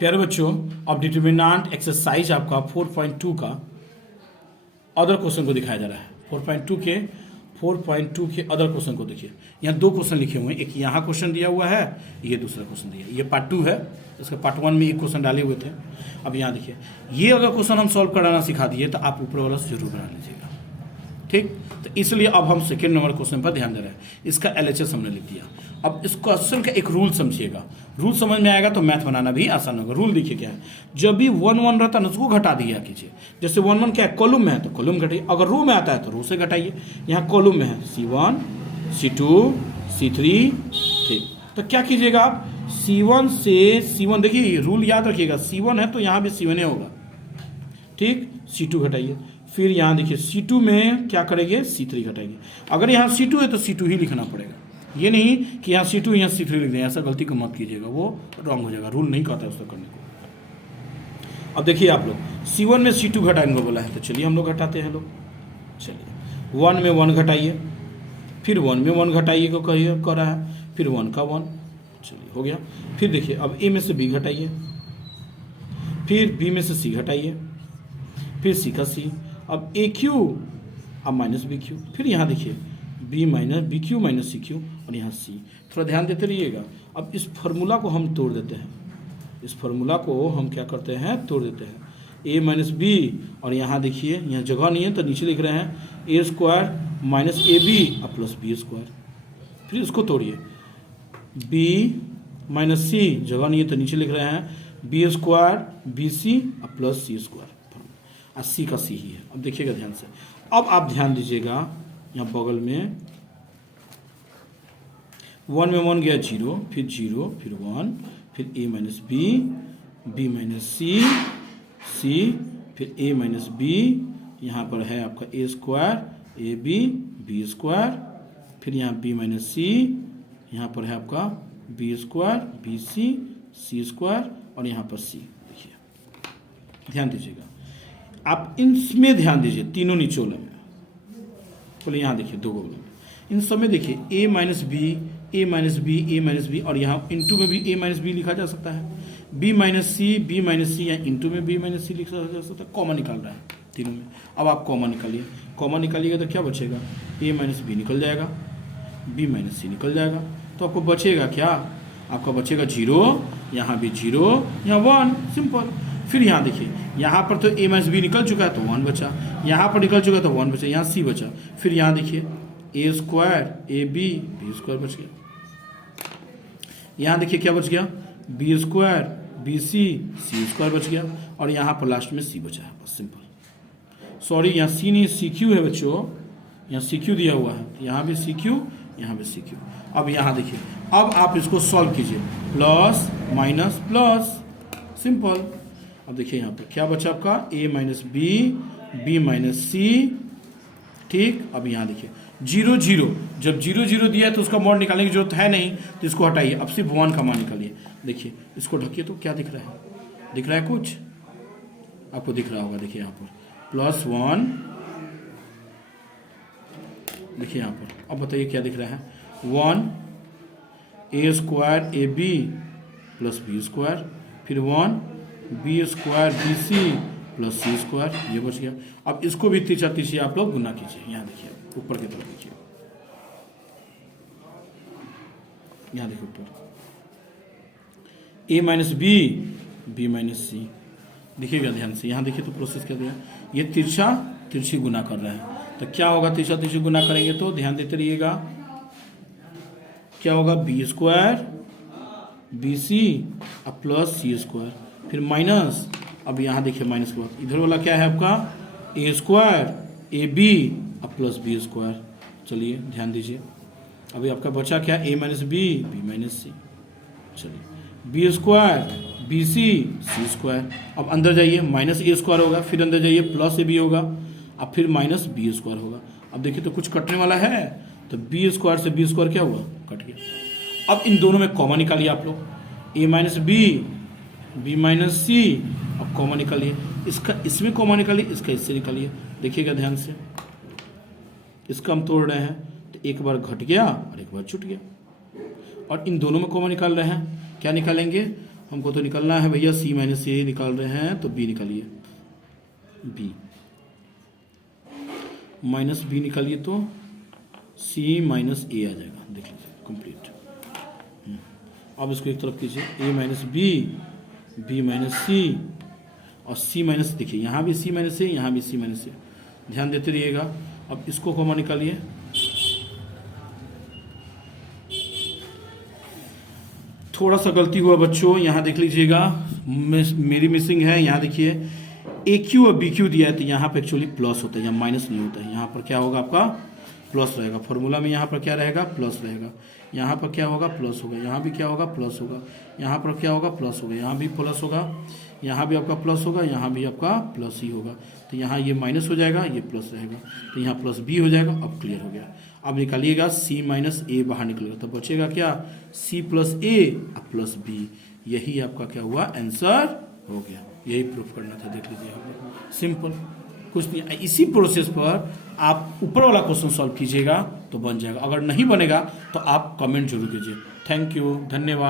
प्यारे बच्चों, अब डिटरमिनेंट एक्सरसाइज आपका 4.2 का अदर क्वेश्चन को दिखाया जा रहा है। 4.2 के अदर क्वेश्चन को देखिए। यहाँ दो क्वेश्चन लिखे हुए हैं, एक यहाँ क्वेश्चन दिया हुआ है, ये दूसरा क्वेश्चन दिया है। ये पार्ट 2 है, इसका पार्ट 1 में एक क्वेश्चन डाले हुए थे। अब यहाँ देखिए, ये अगर क्वेश्चन हम सॉल्व कराना सिखा दिए तो आप ऊपर वाला जरूर बना लीजिएगा, ठीक। तो इसलिए अब हम सेकेंड नंबर क्वेश्चन पर ध्यान दे रहे हैं। इसका LHS हमने लिख दिया। अब इस क्वेश्चन का एक रूल समझिएगा, रूल समझ में आएगा तो मैथ बनाना भी आसान होगा। रूल देखिए क्या है, जब भी 1 1 रहता है ना उसको घटा दिया कीजिए। जैसे 1 1 क्या है, कॉलम में है तो कॉलम घटाइए, अगर रो में आता है तो रो से घटाइए। यहाँ कॉलम में है C1 C2 C3, ठीक। तो क्या कीजिएगा आप, C1 से C1, देखिए रूल याद रखिएगा, C1 है तो यहाँ भी C1 होगा, ठीक। C2 घटाइए, फिर यहाँ देखिए C2 में क्या करेंगे, C3 घटाएंगे। अगर यहाँ C2 है तो C2 ही लिखना पड़ेगा, ये नहीं कि यहाँ C2 यहाँ C3 लिख दें, ऐसा गलती को मत कीजिएगा, वो रॉन्ग हो जाएगा, रूल नहीं कहता है उसको करने को। अब देखिए आप लोग, C1 में C2 घटाएंगे बोला है, तो चलिए हम लोग घटाते हैं लोग। चलिए 1 में 1 घटाइए, फिर 1 में 1 घटाइए को कहिए कर रहा है, फिर 1 का 1, चलिए हो गया। फिर देखिए अब A में से B घटाइए, फिर B में से C घटाइए, फिर C का C, अब AQ, अब माइनस BQ, फिर यहाँ देखिए B minus BQ minus CQ, और यहाँ C। थोड़ा ध्यान देते रहिएगा। अब इस फार्मूला को हम तोड़ देते हैं, इस फार्मूला को हम क्या करते हैं, तोड़ देते हैं। A माइनस B, और यहाँ देखिए यहाँ जगह नहीं है तो नीचे लिख रहे हैं A स्क्वायर माइनस AB और प्लस B स्क्वायर। फिर इसको तोड़िए, B माइनस C, जगह नहीं है तो नीचे लिख रहे हैं B स्क्वायर BC और प्लस C स्क्वायर, और C का C ही है। अब देखिएगा ध्यान से, अब आप ध्यान दीजिएगा, यहाँ बगल में 1 में 1 गया 0, फिर 0, फिर 1, फिर A minus B, B minus C, C, फिर A माइनस B, यहाँ पर है आपका A square AB B square, फिर यहाँ B माइनस C, यहाँ पर है आपका B square BC C square, और यहाँ पर C। देखिए ध्यान दीजिएगा, आप इनमें ध्यान दीजिए, तीनों निचोले में, बोले यहाँ देखिए दो गोले में, इन सब में देखिए A minus B A minus B A minus B, और यहाँ इंटू में भी A माइनस B लिखा जा सकता है, B माइनस C या इंटू में B माइनस C लिखा जा सकता है। कॉमन निकाल रहा है तीनों में। अब आप कॉमन निकालिए, कॉमन निकालिएगा तो क्या बचेगा, A माइनस B निकल जाएगा, B माइनस C निकल जाएगा, तो आपको बचेगा क्या, आपका बचेगा 0, यहाँ भी 0, यहाँ 1, सिंपल। फिर यहाँ देखिए, यहाँ पर तो A माइनस B निकल चुका है तो 1 बचा, यहाँ पर निकल चुका है तो 1 बचा, यहाँ C बचा, फिर यहाँ देखिए A square AB B square बच गया, यहाँ देखिए क्या बच गया, B square BC C square बच गया, और यहाँ पर लास्ट में C बचा है, बस सिंपल। सॉरी यहाँ C नहीं CQ है बच्चों, यहाँ CQ दिया हुआ है, यहाँ भी CQ यहाँ भी CQ। अब यहाँ देखिए, अब आप इसको सॉल्व कीजिए, प्लस माइनस प्लस, सिंपल। अब देखिए यहाँ पर क्या बचा आपका, A minus B minus C, ठीक। अब यहाँ देखिए 0 0, जब 0 0 दिया है तो उसका मॉड निकालने की जरूरत है नहीं, तो इसको हटाइए, अब सिर्फ 1 का मान निकालिए। देखिए इसको ढकिए तो क्या दिख रहा है, दिख रहा है कुछ, आपको दिख रहा होगा, देखिए यहाँ पर +1, देखिए यहाँ पर। अब बताइए क्या दिख रहा है, 1 A square AB plus B square, फिर 1 B square BC plus C square, ये बच गया। अब इसको भी तीसरी आप लोग गुना कीजिए, यहाँ देखिए ऊपर की तरफ देखिए, यहाँ देखिए ऊपर A minus B minus C, देखिएगा ध्यान से, यहाँ देखिए तो प्रोसेस क्या दिया, ये तिरछी गुना कर रहा है, तो क्या होगा, तिरछी गुना करेंगे तो ध्यान देते रहिएगा, क्या होगा, B स्क्वायर BC और प्लस C स्क्वायर, फिर माइनस, अब यहाँ देखिए माइनस के बाद इधर वाला क्या है आपका, A स्क्वायर AB और प्लस B स्क्वायर। चलिए ध्यान दीजिए, अभी आपका बचा क्या, A minus B minus C, चलिए B square BC C square. अब अंदर जाइए, माइनस A स्क्वायर होगा, फिर अंदर जाइए प्लस AB होगा, अब फिर माइनस B स्क्वायर होगा। अब देखिए तो कुछ कटने वाला है, तो B स्क्वायर से B स्क्वायर क्या हुआ, कट गया। अब इन दोनों में कॉमन निकालिए आप लोग, A minus B minus C, अब कॉमन निकालिए, इसका इसमें कॉमन निकालिए, इसका इससे निकालिए, देखिएगा ध्यान से, इसका हम तोड़ रहे हैं तो एक बार घट गया और एक बार छूट गया, और इन दोनों में कॉमन निकाल रहे हैं, क्या निकालेंगे, हमको तो निकलना है भैया, सी माइनस ए निकाल रहे हैं तो बी निकालिए, बी माइनस बी निकालिए तो सी माइनस ए आ जाएगा, देख लीजिए कंप्लीट। अब इसको एक तरफ कीजिए, ए माइनस बी माइनस सी और सी माइनस, देखिए यहाँ भी सी माइनस ए, यहाँ भी सी माइनस ए, ध्यान देते रहिएगा। अब इसको कॉमन निकालिए, थोड़ा सा गलती हुआ बच्चों, यहाँ देख लीजिएगा मेरी मिसिंग है। यहाँ देखिए ए क्यू और बी क्यू दिया है तो यहाँ पर एक्चुअली प्लस होता है, यहाँ माइनस नहीं होता है। यहाँ पर क्या होगा आपका प्लस रहेगा, फॉर्मूला में यहाँ पर क्या रहेगा प्लस रहेगा, यहाँ पर क्या होगा प्लस होगा, यहाँ भी क्या होगा प्लस होगा, यहाँ पर क्या होगा प्लस होगा, यहाँ भी प्लस होगा, यहाँ भी आपका प्लस होगा, यहाँ भी आपका प्लस ही होगा। तो यहाँ ये माइनस हो जाएगा, ये प्लस रहेगा, तो यहाँ प्लस बी हो जाएगा। अब क्लियर हो गया। अब निकालिएगा सी माइनस ए बाहर निकलेगा, तो बचेगा क्या सी प्लस ए प्लस बी। यही आपका क्या हुआ आंसर हो गया। यही प्रूफ करना था, देख लीजिए यहाँ पर सिंपल कुछ नहीं। इसी प्रोसेस पर आप ऊपर वाला क्वेश्चन सॉल्व कीजिएगा तो बन जाएगा, अगर नहीं बनेगा तो आप कमेंट जरूर कीजिए। थैंक यू, धन्यवाद।